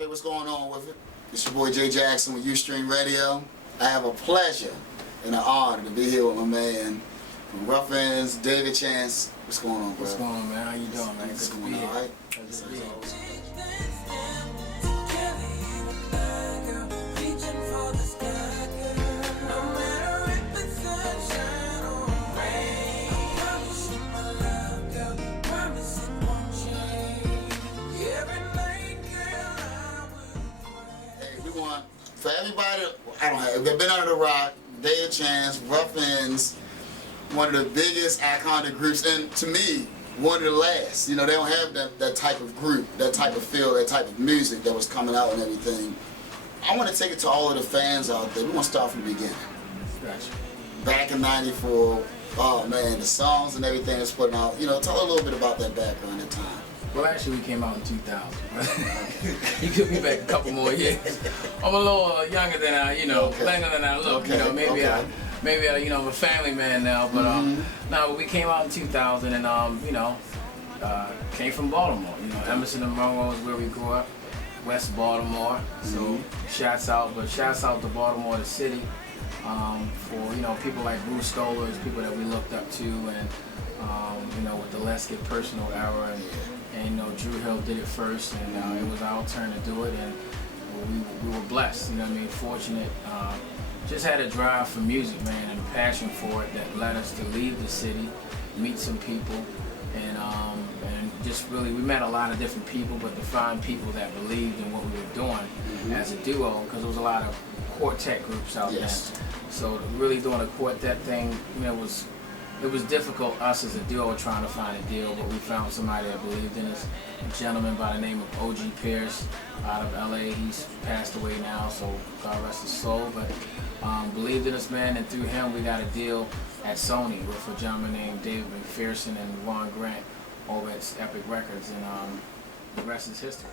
Hey, what's going on with it? It's your boy Jay Jackson with YouStreamRadio. I have a pleasure and an honor to be here with my man from Ruff Endz, Davinch. What's going on, bro? What's going on, man? How you doing, man? What's going on, all right? For everybody, they've been under the rock, Davinch, Ruff Endz, one of the biggest iconic groups, and to me, one of the last. You know, they don't have that type of group, that type of feel, that type of music that was coming out and everything. I want to take it to all of the fans out there. We want to start from the beginning. Gotcha. Back in '94, oh man, the songs and everything that's putting out. You know, tell a little bit about that background at the time. Well, actually, we came out in 2000. You took me back a couple more years. I'm a little younger than I, younger than I look. Okay. You know, maybe I, I'm a family man now. But no, we came out in 2000, and came from Baltimore. You know, Emerson and Monroe is where we grew up, West Baltimore. So shouts out to Baltimore, the city, for people like Bruce Stollers, people that we looked up to, and with the Let's Get Personal era, and Drew Hill did it first, and it was our turn to do it, and we were blessed, fortunate. Just had a drive for music, man, and a passion for it that led us to leave the city, meet some people, and just really, we met a lot of different people, but to find people that believed in what we were doing as a duo, because there was a lot of quartet groups out there. So really doing a quartet thing, it was difficult, us as a duo, trying to find a deal, but we found somebody that believed in us. A gentleman by the name of O.G. Pierce out of L.A. He's passed away now, so God rest his soul. But believed in us, man, and through him we got a deal at Sony with a gentleman named David McPherson and Ron Grant over at Epic Records, and the rest is history.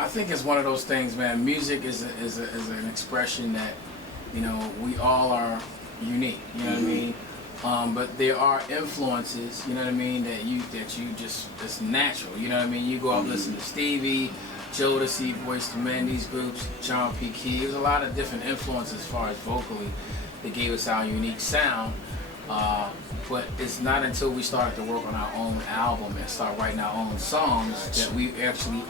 I think it's one of those things, man. Music is an expression that, we all are unique. You know what I mean? But there are influences, you know what I mean, that you just, it's natural. You know what I mean? You go out and listen to Stevie, Jodeci, Boyz II Men, these groups, John P. Key. There's a lot of different influences as far as vocally that gave us our unique sound. But it's not until we started to work on our own album and start writing our own songs that we actually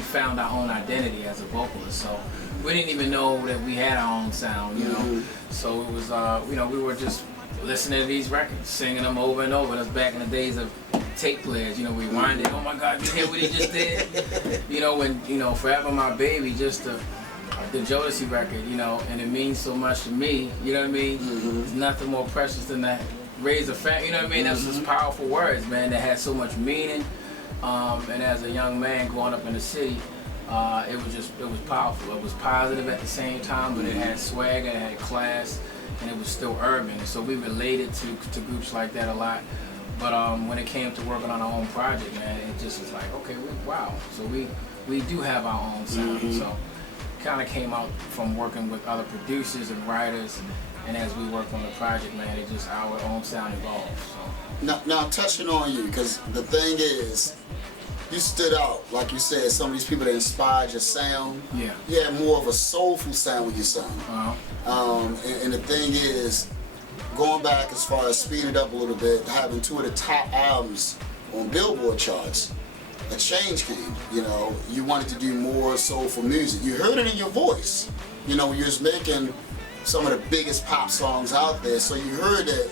found our own identity as a vocalist. So we didn't even know that we had our own sound, So it was, we were just listening to these records, singing them over and over. That's back in the days of tape players, we rewind it. Oh my God, you hear what he just did? When, Forever My Baby, just the Jodeci record, and it means so much to me, you know what I mean? There's nothing more precious than that. Raise a family, you know what I mean? That's just powerful words, man, that had so much meaning. And as a young man growing up in the city, it was powerful. It was positive at the same time, but it had swagger, it had class, and it was still urban. So we related to groups like that a lot. But when it came to working on our own project, man, it just was like, okay, wow. So we do have our own sound. So kind of came out from working with other producers and writers, and as we worked on the project, man, it just, our own sound evolved. So. Now touching on you, because the thing is, you stood out, like you said, some of these people that inspired your sound. Yeah. You had more of a soulful sound with your sound. And the thing is, going back as far as speeding it up a little bit, having two of the top albums on Billboard charts, a change came. You wanted to do more soulful music. You heard it in your voice. You were just making some of the biggest pop songs out there, so you heard that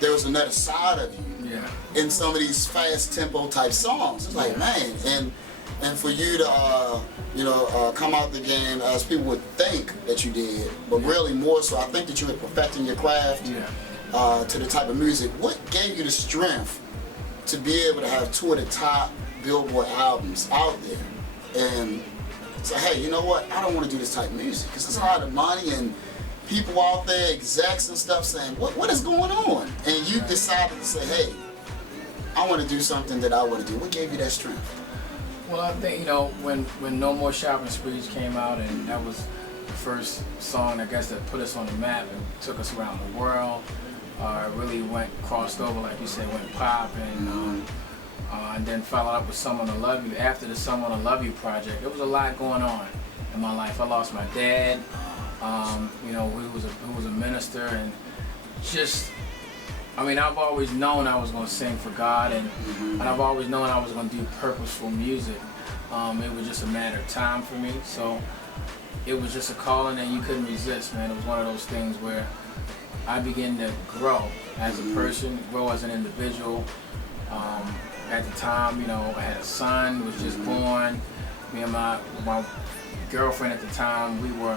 there was another side of you in some of these fast tempo type songs. It's like, man, and for you to come out the game as people would think that you did, but really more so, I think that you were perfecting your craft to the type of music. What gave you the strength to be able to have two of the top Billboard albums out there and say, hey, you know what? I don't want to do this type of music because there's a lot of money and people out there, execs and stuff saying, what is going on? And you decided to say, hey, I want to do something that I want to do. What gave you that strength? Well, I think, you know, when No More Shopping Sprees came out, and that was the first song, I guess, that put us on the map and took us around the world. It really crossed over, like you said, went pop, and then followed up with Someone to Love You. After the Someone to Love You project, there was a lot going on in my life. I lost my dad, you know, who was a minister, and just, I mean, I've always known I was going to sing for God, and I've always known I was going to do purposeful music. It was just a matter of time for me, so it was just a calling that you couldn't resist, man. It was one of those things where I began to grow as a person, grow as an individual. At the time, you know, I had a son, was just born. Me and my girlfriend at the time, we were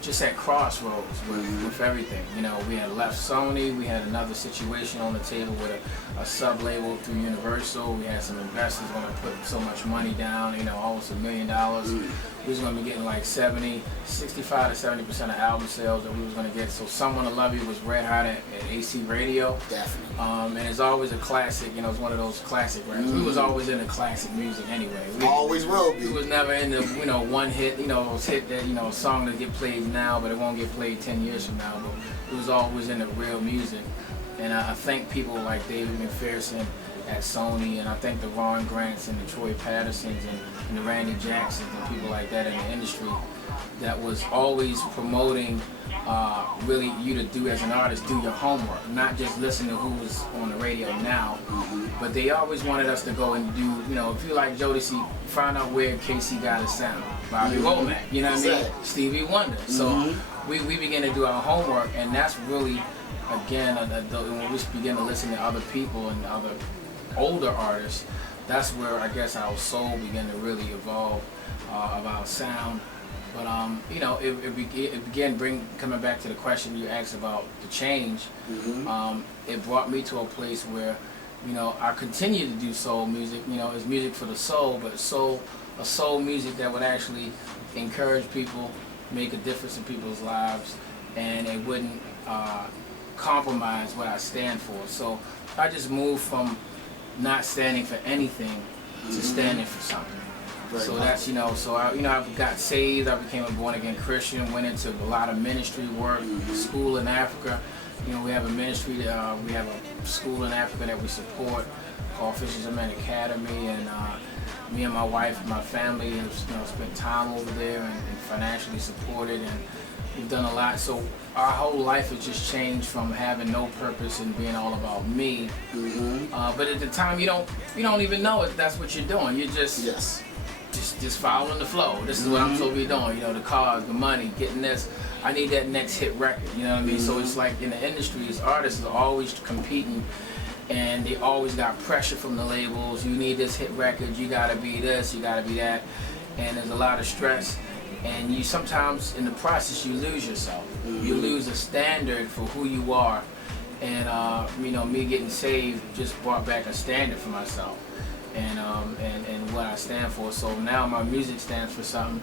just at crossroads with everything. You know, we had left Sony, we had another situation on the table with a sub-label through Universal. We had some investors going to put so much money down, you know, almost $1 million. We was going to be getting like 65 to 70% of album sales that we was going to get. So Someone to Love You was red hot at AC Radio. Definitely. And it's always a classic, you know, it's one of those classic records. We was always into classic music anyway. We always will be. We was never into, you know, one hit, you know, those hit that, you know, a song that get played now, but it won't get played 10 years from now. But we was always into real music. And I thank people like David McPherson at Sony, and I thank the Ron Grants and the Troy Pattersons and the Randy Jacksons and people like that in the industry that was always promoting really you to do as an artist, do your homework, not just listen to who was on the radio now, but they always wanted us to go and do, you know, if you like Jodeci, find out where Casey got his sound, Bobby Womack, you know what I mean, Stevie Wonder. So we began to do our homework, and that's really, again, when we begin to listen to other people and other older artists, that's where I guess our soul began to really evolve of our sound. But you know, it began coming back to the question you asked about the change. It brought me to a place where, you know, I continue to do soul music. You know, it's music for the soul, but a soul music that would actually encourage people, make a difference in people's lives, and it wouldn't compromise what I stand for. So I just moved from not standing for anything to standing for something. So that's, you know, so I got saved, I became a born-again Christian, went into a lot of ministry work, school in Africa. You know, we have a ministry, we have a school in Africa that we support called Fisherman Academy, and me and my wife and my family have, you know, spent time over there and financially supported, and we've done a lot. So our whole life has just changed from having no purpose and being all about me. But at the time, you don't even know it. That's what you're doing. You're just just following the flow. This is what I'm supposed to be doing. You know, the cars, the money, getting this. I need that next hit record. You know what I mean? So it's like in the industry, artists are always competing, and they always got pressure from the labels. You need this hit record. You gotta be this. You gotta be that. And there's a lot of stress. And you sometimes, in the process, you lose yourself. You lose a standard for who you are. And you know, me getting saved just brought back a standard for myself, and what I stand for. So now my music stands for something.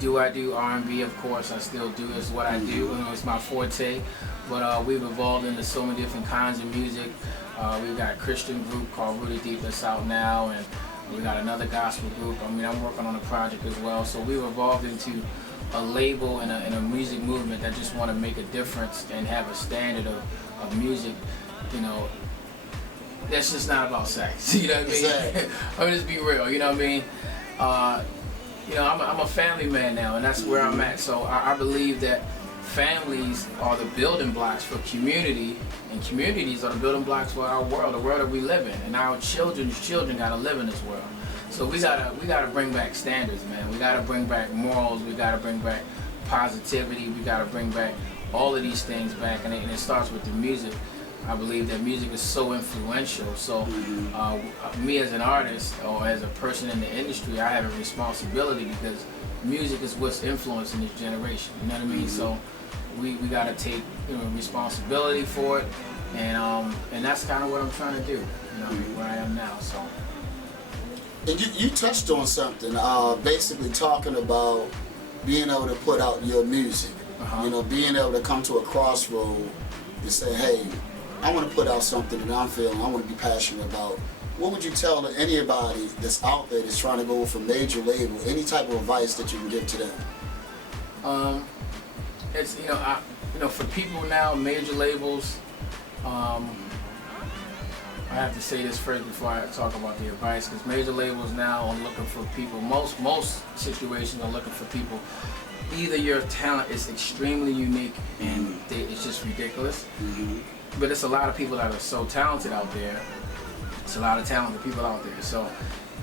Do I do R&B? Of course, I still do. It's what I do. You know, it's my forte. But we've evolved into so many different kinds of music. We've got a Christian group called Rooted Deep that's out now, and we got another gospel group. I mean, I'm working on a project as well. So we've evolved into a label and a music movement that just want to make a difference and have a standard of music, you know, that's just not about sex. You know what I mean? Exactly. I mean, just be real. You know what I mean? You know, I'm a family man now, and that's where I'm at. So I believe that families are the building blocks for community, and communities are the building blocks for our world, the world that we live in, and our children's children gotta live in this world. So we gotta bring back standards, man. We gotta bring back morals. We gotta bring back positivity. We gotta bring back all of these things back, and it starts with the music. I believe that music is so influential. So me as an artist or as a person in the industry, I have a responsibility because music is what's influencing this generation. You know what I mean? So we got to take, you know, responsibility for it, and that's kind of what I'm trying to do. You know, where I am now. So. And you touched on something, basically talking about being able to put out your music. You know, being able to come to a crossroad and say, hey, I want to put out something that I'm feeling, I want to be passionate about. What would you tell anybody that's out there that's trying to go for major label, any type of advice that you can give to them? It's, for people now, major labels, I have to say this first before I talk about the advice, because major labels now are looking for people, most situations are looking for people, either your talent is extremely unique and it's just ridiculous, but it's a lot of people that are so talented out there, it's a lot of talented people out there, so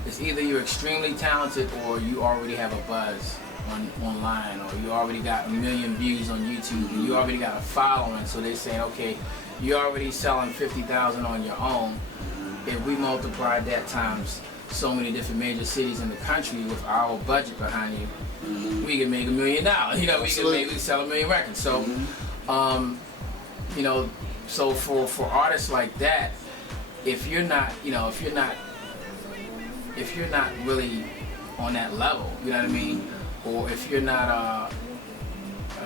it's either you're extremely talented or you already have a buzz online, or you already got 1 million views on YouTube, and you already got a following, so they're saying, okay, you're already selling 50,000 on your own. If we multiply that times so many different major cities in the country with our budget behind you, we can make $1 million. We can sell 1 million records. So, so for artists like that, if you're not really on that level, you know what I mean, or if you're not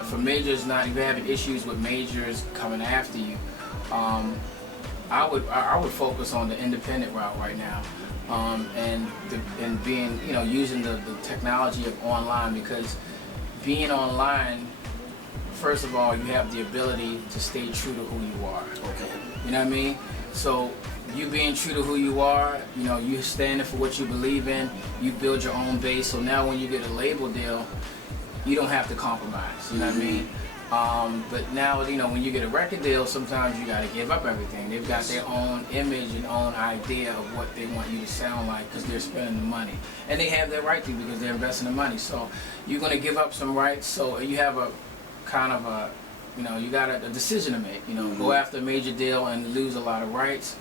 for majors, if you're having issues with majors coming after you, I would focus on the independent route right now, and being, using the technology of online, because being online, first of all, you have the ability to stay true to who you are. Okay. You know what I mean? So you being true to who you are, you standing for what you believe in, you build your own base. So now when you get a label deal, you don't have to compromise. You know what I mean? But now, when you get a record deal, sometimes you got to give up everything. They've got their own image and own idea of what they want you to sound like, because they're spending the money. And they have their right to, because they're investing the money. So you're going to give up some rights. So you have a kind of a, you got a decision to make. Go after a major deal and lose a lot of rights.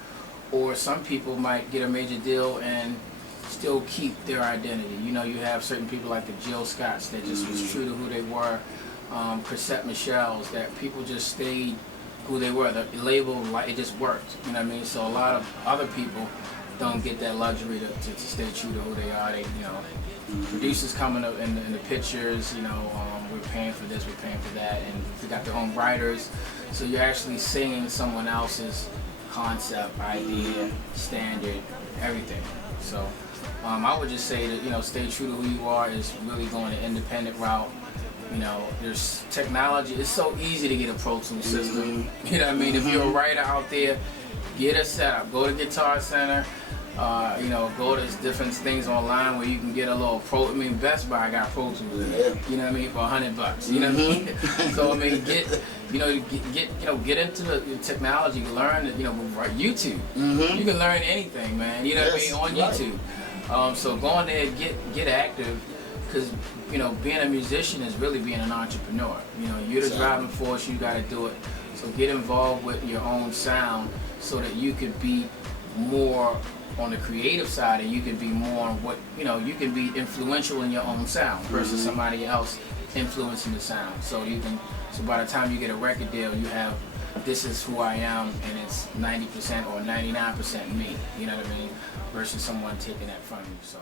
Or some people might get a major deal and still keep their identity. You have certain people like the Jill Scotts that just was true to who they were. Chrisette Michelle's, that people just stayed who they were. The label, it just worked. You know what I mean? So a lot of other people don't get that luxury to stay true to who they are. They, producers coming up in the pictures. We're paying for this, we're paying for that, and they got their own writers. So you're actually singing someone else's concept, idea, standard, everything. So I would just say that stay true to who you are is really going the independent route. There's technology. It's so easy to get a Pro Tools system. You know what I mean? If you're a writer out there, get a setup. Go to Guitar Center. Go to different things online where you can get a little Best Buy got Pro Tools in it. You know what I mean? For $100. You know what I mean? So get into the technology. Learn that YouTube. You can learn anything, man. You know what I mean? On YouTube. So go on there, get active. Because, being a musician is really being an entrepreneur. You're the driving force, you got to do it. So get involved with your own sound so that you could be more on the creative side, and you can be more on what, you can be influential in your own sound versus somebody else influencing the sound. So by the time you get a record deal, you have, this is who I am, and it's 90% or 99% me, you know what I mean? Versus someone taking that from you, so.